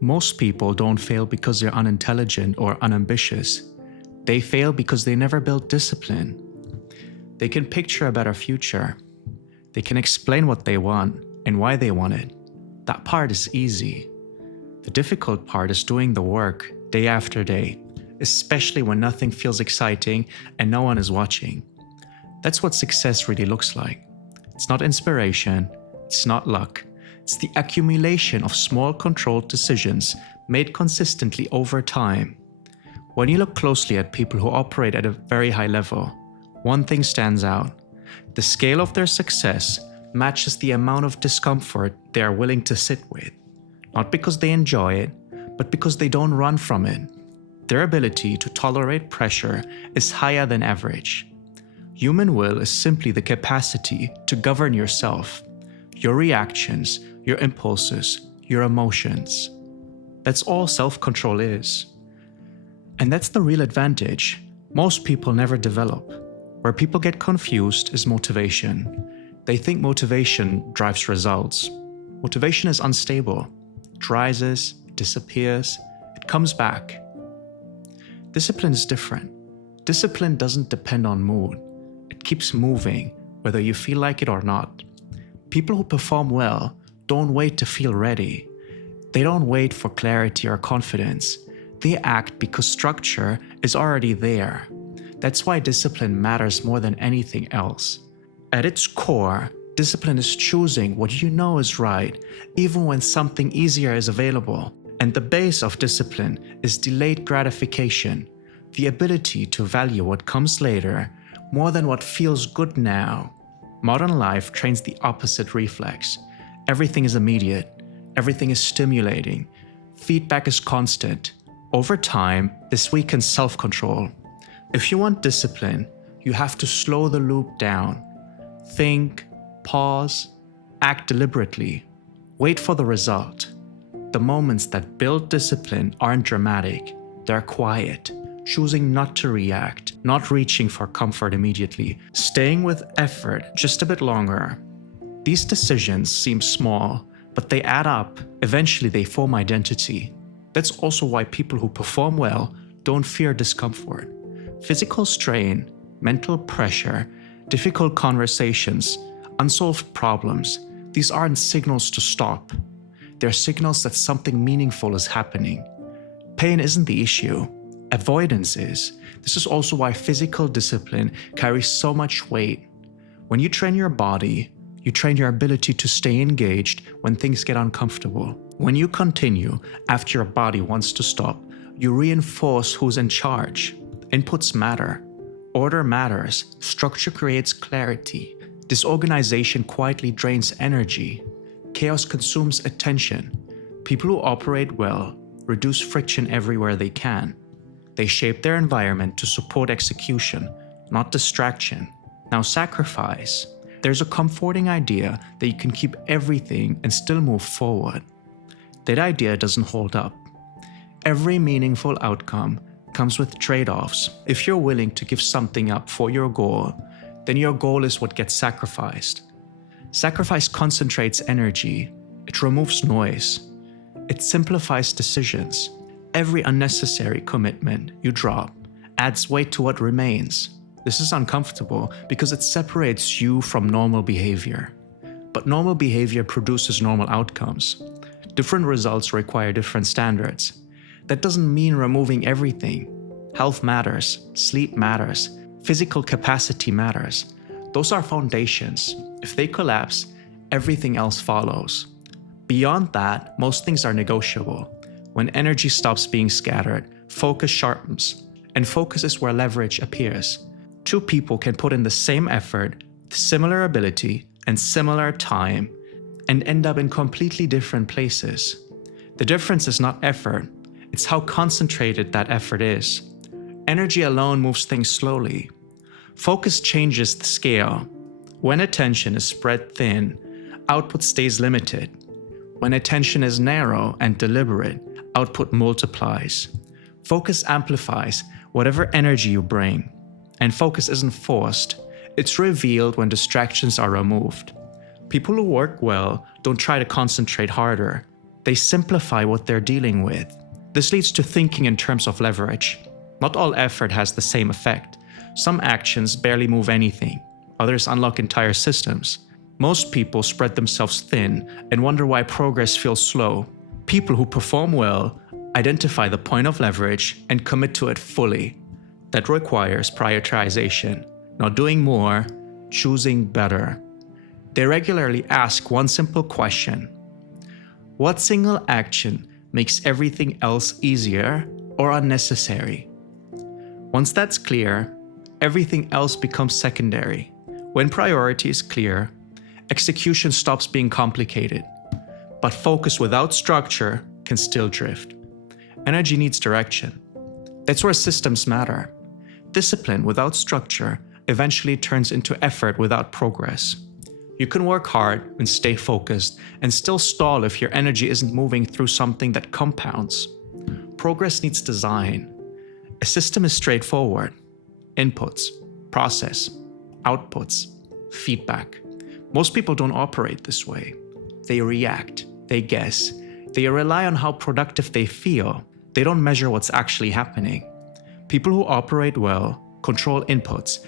Most people don't fail because they're unintelligent or unambitious. They fail because they never built discipline. They can picture a better future. They can explain what they want and why they want it. That part is easy. The difficult part is doing the work day after day, especially when nothing feels exciting and no one is watching. That's what success really looks like. It's not inspiration, it's not luck. It's the accumulation of small controlled decisions made consistently over time. When you look closely at people who operate at a very high level, one thing stands out. The scale of their success matches the amount of discomfort they are willing to sit with. Not because they enjoy it, but because they don't run from it. Their ability to tolerate pressure is higher than average. Human will is simply the capacity to govern yourself, your reactions, your impulses, your emotions. That's all self-control is. And that's the real advantage most people never develop. Where people get confused is motivation. They think motivation drives results. Motivation is unstable. It rises, it disappears, it comes back. Discipline is different. Discipline doesn't depend on mood. It keeps moving, whether you feel like it or not. People who perform well don't wait to feel ready. They don't wait for clarity or confidence. They act because structure is already there. That's why discipline matters more than anything else. At its core, discipline is choosing what you know is right, even when something easier is available. And the base of discipline is delayed gratification, the ability to value what comes later more than what feels good now. Modern life trains the opposite reflex. Everything is immediate. Everything is stimulating. Feedback is constant. Over time, this weakens self-control. If you want discipline, you have to slow the loop down. Think, pause, act deliberately. Wait for the result. The moments that build discipline aren't dramatic. They're quiet. Choosing not to react, not reaching for comfort immediately, staying with effort just a bit longer. These decisions seem small, but they add up. Eventually they form identity. That's also why people who perform well don't fear discomfort. Physical strain, mental pressure, difficult conversations, unsolved problems, these aren't signals to stop. They're signals that something meaningful is happening. Pain isn't the issue. Avoidance is. This is also why physical discipline carries so much weight. When you train your body, you train your ability to stay engaged when things get uncomfortable. When you continue after your body wants to stop, you reinforce who's in charge. Inputs matter. Order matters. Structure creates clarity. Disorganization quietly drains energy. Chaos consumes attention. People who operate well reduce friction everywhere they can. They shape their environment to support execution, not distraction. Now sacrifice. There's a comforting idea that you can keep everything and still move forward. That idea doesn't hold up. Every meaningful outcome comes with trade-offs. If you're willing to give something up for your goal, then your goal is what gets sacrificed. Sacrifice concentrates energy. It removes noise. It simplifies decisions. Every unnecessary commitment you drop adds weight to what remains. This is uncomfortable because it separates you from normal behavior. But normal behavior produces normal outcomes. Different results require different standards. That doesn't mean removing everything. Health matters, sleep matters, physical capacity matters. Those are foundations. If they collapse, everything else follows. Beyond that, most things are negotiable. When energy stops being scattered, focus sharpens, and focus is where leverage appears. Two people can put in the same effort, similar ability, and similar time, and end up in completely different places. The difference is not effort, it's how concentrated that effort is. Energy alone moves things slowly. Focus changes the scale. When attention is spread thin, output stays limited. When attention is narrow and deliberate, output multiplies. Focus amplifies whatever energy you bring. And focus isn't forced, it's revealed when distractions are removed. People who work well don't try to concentrate harder. They simplify what they're dealing with. This leads to thinking in terms of leverage. Not all effort has the same effect. Some actions barely move anything. Others unlock entire systems. Most people spread themselves thin and wonder why progress feels slow. People who perform well identify the point of leverage and commit to it fully. That requires prioritization, not doing more, choosing better. They regularly ask one simple question: what single action makes everything else easier or unnecessary? Once that's clear, everything else becomes secondary. When priority is clear, execution stops being complicated. But focus without structure can still drift. Energy needs direction. That's where systems matter. Discipline without structure eventually turns into effort without progress. You can work hard and stay focused and still stall if your energy isn't moving through something that compounds. Progress needs design. A system is straightforward. Inputs, process, outputs, feedback. Most people don't operate this way. They react, they guess, they rely on how productive they feel. They don't measure what's actually happening. People who operate well control inputs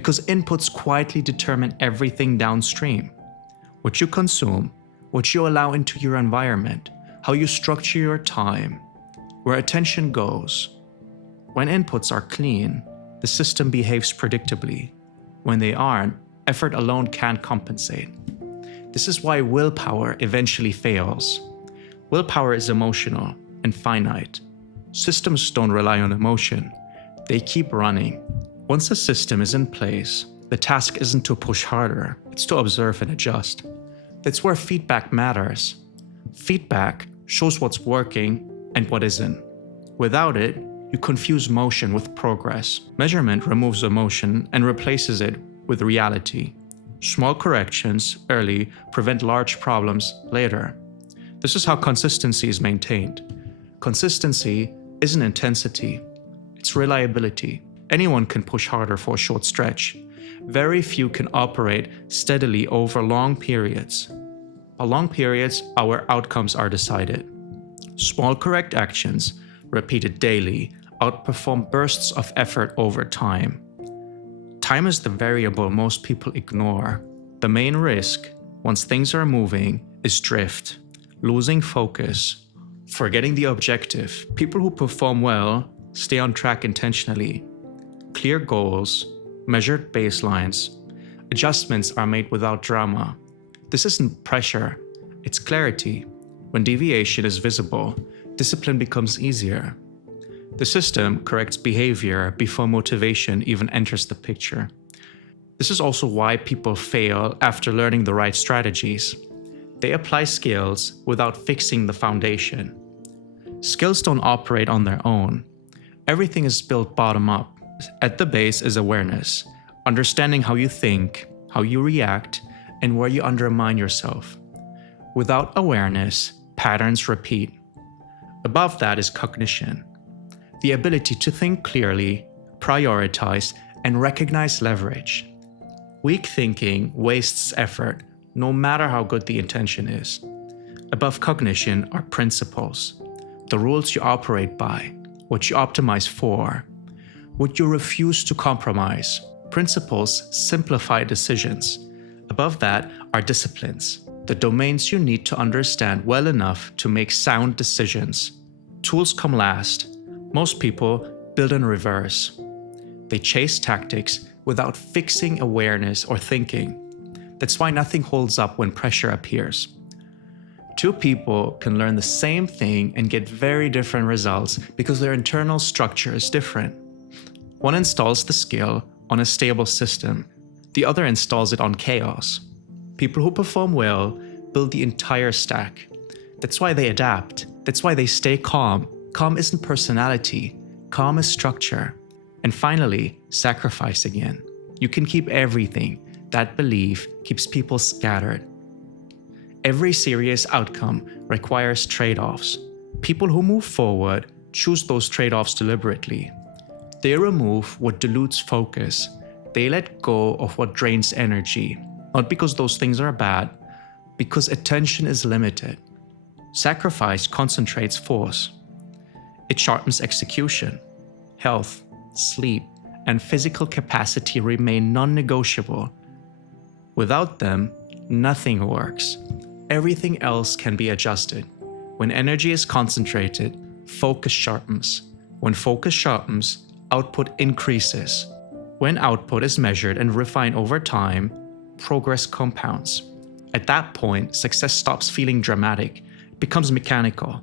because inputs quietly determine everything downstream. What you consume, what you allow into your environment, how you structure your time, where attention goes. When inputs are clean, the system behaves predictably. When they aren't, effort alone can't compensate. This is why willpower eventually fails. Willpower is emotional and finite. Systems don't rely on emotion. They keep running. Once a system is in place, the task isn't to push harder, it's to observe and adjust. That's where feedback matters. Feedback shows what's working and what isn't. Without it, you confuse motion with progress. Measurement removes emotion and replaces it with reality. Small corrections early prevent large problems later. This is how consistency is maintained. Consistency isn't intensity, it's reliability. Anyone can push harder for a short stretch. Very few can operate steadily over long periods. For long periods, our outcomes are decided. Small correct actions, repeated daily, outperform bursts of effort over time. Time is the variable most people ignore. The main risk, once things are moving, is drift, losing focus, forgetting the objective. People who perform well stay on track intentionally. Clear goals, measured baselines, adjustments are made without drama. This isn't pressure, it's clarity. When deviation is visible, discipline becomes easier. The system corrects behavior before motivation even enters the picture. This is also why people fail after learning the right strategies. They apply skills without fixing the foundation. Skills don't operate on their own. Everything is built bottom up. At the base is awareness, understanding how you think, how you react, and where you undermine yourself. Without awareness, patterns repeat. Above that is cognition, the ability to think clearly, prioritize, and recognize leverage. Weak thinking wastes effort, no matter how good the intention is. Above cognition are principles, the rules you operate by, what you optimize for, what you refuse to compromise. Principles simplify decisions. Above that are disciplines, the domains you need to understand well enough to make sound decisions. Tools come last. Most people build in reverse. They chase tactics without fixing awareness or thinking. That's why nothing holds up when pressure appears. Two people can learn the same thing and get very different results because their internal structure is different. One installs the skill on a stable system, the other installs it on chaos. People who perform well build the entire stack. That's why they adapt. That's why they stay calm. Calm isn't personality, calm is structure. And finally, sacrifice again. You can keep everything. That belief keeps people scattered. Every serious outcome requires trade-offs. People who move forward choose those trade-offs deliberately. They remove what dilutes focus. They let go of what drains energy. Not because those things are bad, because attention is limited. Sacrifice concentrates force. It sharpens execution. Health, sleep, and physical capacity remain non-negotiable. Without them, nothing works. Everything else can be adjusted. When energy is concentrated, focus sharpens. When focus sharpens, output increases. When output is measured and refined over time, progress compounds. At that point, success stops feeling dramatic, becomes mechanical.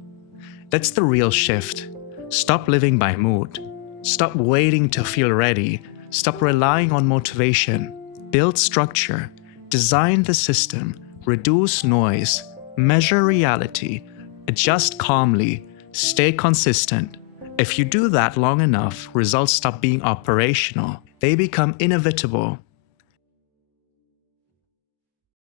That's the real shift. Stop living by mood. Stop waiting to feel ready. Stop relying on motivation. Build structure. Design the system. Reduce noise. Measure reality. Adjust calmly. Stay consistent. If you do that long enough, results stop being operational. They become inevitable.